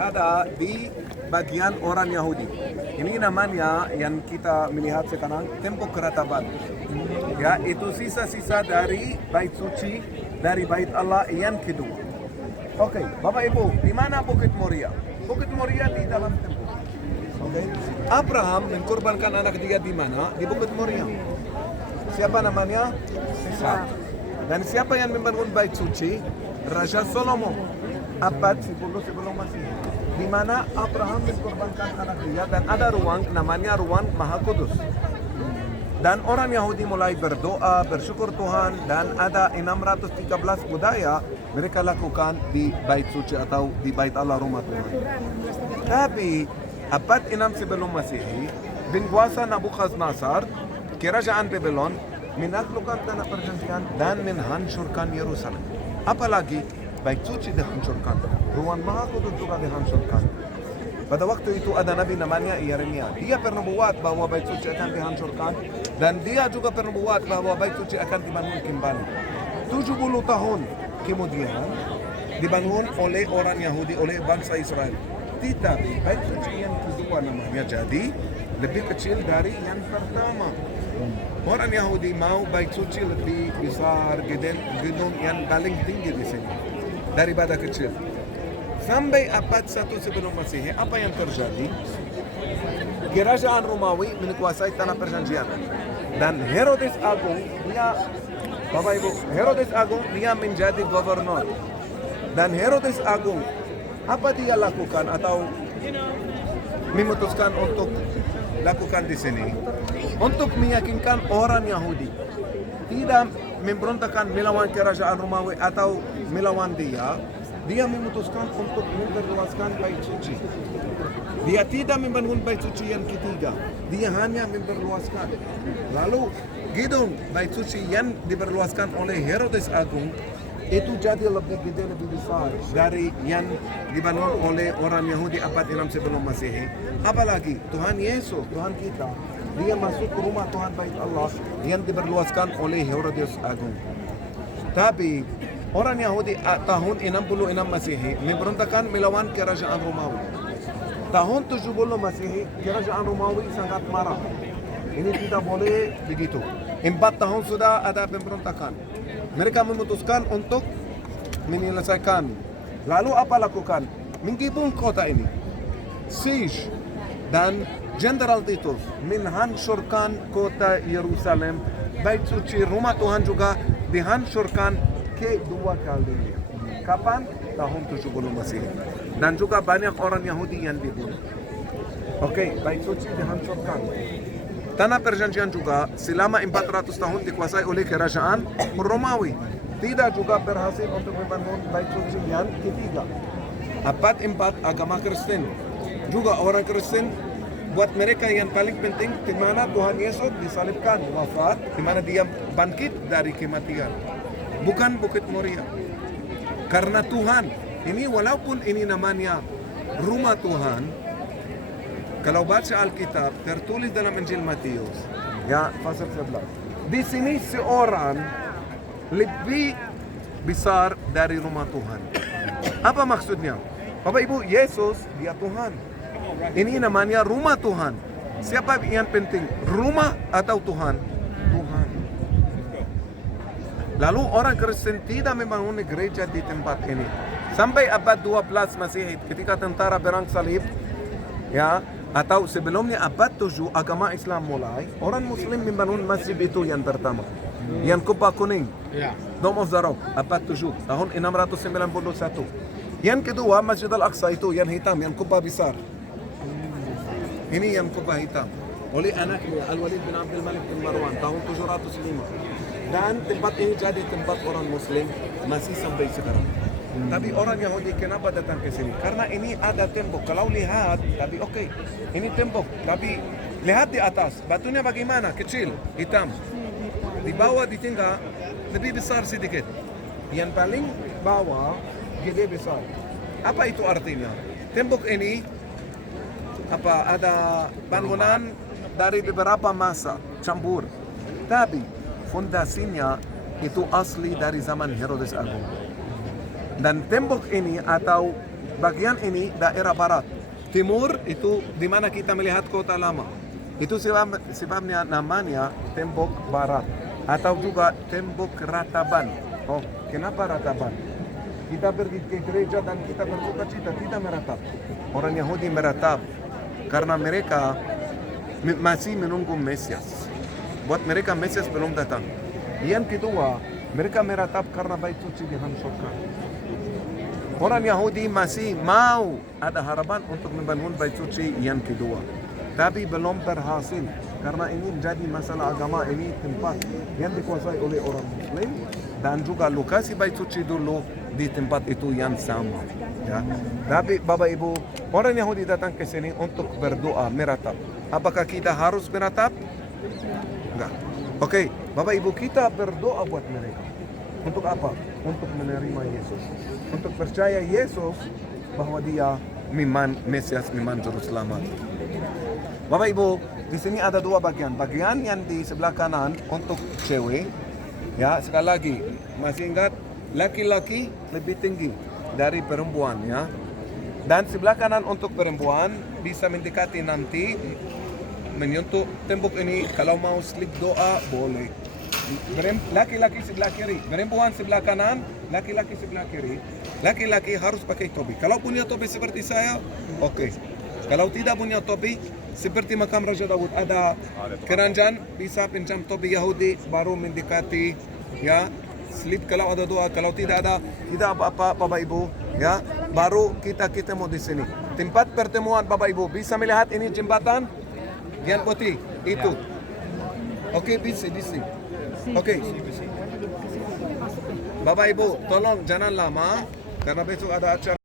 berada di bagian orang Yahudi. Ini namanya yang kita melihat sekarang tembok kerataban. Ya, itu sisa-sisa dari bait suci, dari bait Allah yang kedua. Oke, Bapak Ibu, di mana Bukit Moria? Bukit Moria di dalam tembok. Oke. Abraham mengkorbankan anak dia di mana? Di Bukit Moria. Siapa namanya? Ishak. Dan siapa yang membangun bait suci? Raja Salomo. Abad 10 sebelum Masehi. Di mana Abraham mengkorbankan anak dia dan ada ruang namanya ruang Maha Kudus. Dan orang Yahudi mulai berdoa, bersyukur Tuhan, dan ada 613 budaya mereka lakukan di bait suci atau di bait Allah rumah Tuhan. Tapi abad 6 sebelum Masehi, penguasa Nabukadnezar, kerajaan Babylon, menaklukkan tanah perjanjian dan menghancurkan Yerusalem. Apalagi bait suci dihancurkan, ruang Maha Kudus juga dihancurkan. Pada waktu itu ada nabi namanya Yeremia. Dia bernubuat bahwa bait suci akan dihancurkan dan dia juga bernubuat bahwa bait suci akan dibangun kembali. 70 tahun kemudian dibangun oleh orang Yahudi, oleh bangsa Israel. Tetapi bait suci yang kedua namanya jadi lebih kecil dari yang pertama. Orang Yahudi mau bait suci lebih besar, gedung yang paling tinggi di sini daripada kecil. Sampai abad 1 sebelum Masehi, apa yang terjadi? Kerajaan Romawi menguasai tanah perjanjian. Dan Herodes Agung, Bapak Ibu, Herodes Agung dia menjadi gubernur. Dan Herodes Agung, apa dia lakukan atau memutuskan untuk lakukan di sini? Untuk meyakinkan orang Yahudi tidak memberontakkan melawan kerajaan Romawi atau melawan dia memutuskan untuk memperluaskan bait suci. Dia tidak membangun bait suci yang ketiga, dia hanya memperluaskan. Lalu gedung bait suci yang diperluaskan oleh Herodes Agung itu jadi lebih gede, lebih besar dari yang dibangun oleh orang Yahudi abad 6 sebelum Masehi. Apalagi Tuhan Yesus, Tuhan kita, dia masuk ke rumah Tuhan bait Allah yang diperluaskan oleh Herodes Agung. Tapi orang Yahudi tahun 66 Masehi memberontakkan melawan kerajaan Romawi. Tahun 70 Masehi kerajaan Romawi sangat marah. Ini tidak boleh begitu. 4 tahun sudah ada pemberontakan. Mereka memutuskan untuk menyelesaikan. Lalu apa lakukan? Menggibung kota ini. Siege dan Jenderal Titus menghancurkan kota Yerusalem. Bait suci rumah Tuhan juga dihancurkan kedua kalinya. Kapan? Tahun 70 Masehi. Dan juga banyak orang Yahudi yang dibunuh. Oke, bait suci dihancurkan. Tanah perjanjian juga selama 400 tahun dikuasai oleh kerajaan Romawi. Tidak juga berhasil untuk membangun bait suci yang ketiga. Abad 4 agama Kristen. Juga orang Kristen buat mereka yang paling penting di mana Tuhan Yesus disalibkan, wafat, di mana dia bangkit dari kematian. Bukan Bukit Moria. Karena Tuhan, ini walaupun ini namanya rumah Tuhan, kalau baca Alkitab tertulis dalam Injil Matius, ya, pasal 11. Di sini seorang lebih besar dari rumah Tuhan. Apa maksudnya? Bapak Ibu, Yesus dia Tuhan. Ini namanya rumah Tuhan. Siapa yang penting? Rumah atau Tuhan? Tuhan. Lalu orang Kristen tidak membangun gereja di tempat ini. Sampai abad 12 Masehi ketika tentara perang salib, ya, atau sebelumnya abad 7 agama Islam mulai, orang Muslim membangun masjid itu yang pertama. Yang kubah kuning, Dome of the Rock, abad 7, tahun 691. Yang kedua Masjid Al-Aqsa itu yang hitam, yang kubah besar. Ini yang kubah hitam. Oleh anaknya Al-Walid bin Abdul Malik bin Marwan, tahun 705. Dan tempat ini jadi tempat orang Muslim masih sampai sekarang. Tapi orang Yahudi kenapa datang ke sini? Karena ini ada tembok. Kalau lihat, tapi oke, ini tembok. Tapi lihat di atas, batunya bagaimana? Kecil, hitam. Di bawah, di tengah, lebih besar sedikit. Yang paling bawah, gede besar. Apa itu artinya? Tembok ini, ada bangunan dari beberapa masa, campur. Tapi fondasinya itu asli dari zaman Herodes Agung. Dan tembok ini atau bagian ini daerah barat. Timur itu di mana kita melihat kota lama. Itu sebabnya namanya tembok barat atau juga tembok rataban. Oh, kenapa rataban? Kita pergi ke gereja dan kita bersuka cita, tidak meratap. Orang Yahudi meratap karena mereka masih menunggu Mesias. Buat mereka Mesias belum datang. Yang kedua, mereka meratap karena bait suci dihancurkan. Orang Yahudi masih mau ada harapan untuk membangun bait suci yang kedua. Tapi belum berhasil karena ini menjadi masalah agama, ini tempat yang dikuasai oleh orang Muslim dan juga lokasi bait suci dulu di tempat itu yang sama. Ya. Tapi Bapak Ibu, orang Yahudi datang ke sini untuk berdoa, meratap. Apakah kita harus meratap? Enggak. Oke, Bapak Ibu, kita berdoa buat mereka. Untuk apa? Untuk menerima Yesus. Untuk percaya Yesus bahwa dia memang Mesias, memang Juru Selamat. Bapak Ibu, di sini ada dua bagian. Bagian yang di sebelah kanan untuk cewek. Ya, sekali lagi, masih ingat laki-laki lebih tinggi dari perempuan ya. Dan sebelah kanan untuk perempuan bisa mendekati nanti menyentuh tembok ini. Kalau mau slip doa boleh. Laki-laki sebelah kiri, perempuan sebelah kanan, laki-laki sebelah kiri. Laki-laki harus pakai topi. Kalau punya topi seperti saya, oke. Kalau tidak punya topi, seperti makam Raja Daud ada keranjang, bisa pinjam topi Yahudi baru mendekati ya. Slip kalau ada doa, kalau tidak ada, tidak apa-apa Bapak Ibu ya. Baru kita ketemu di sini. Tempat pertemuan Bapak Ibu, bisa melihat ini jembatan yang putih itu. Oke, bisa. Oke. Bapak Ibu, tolong jangan lama karena besok ada acara.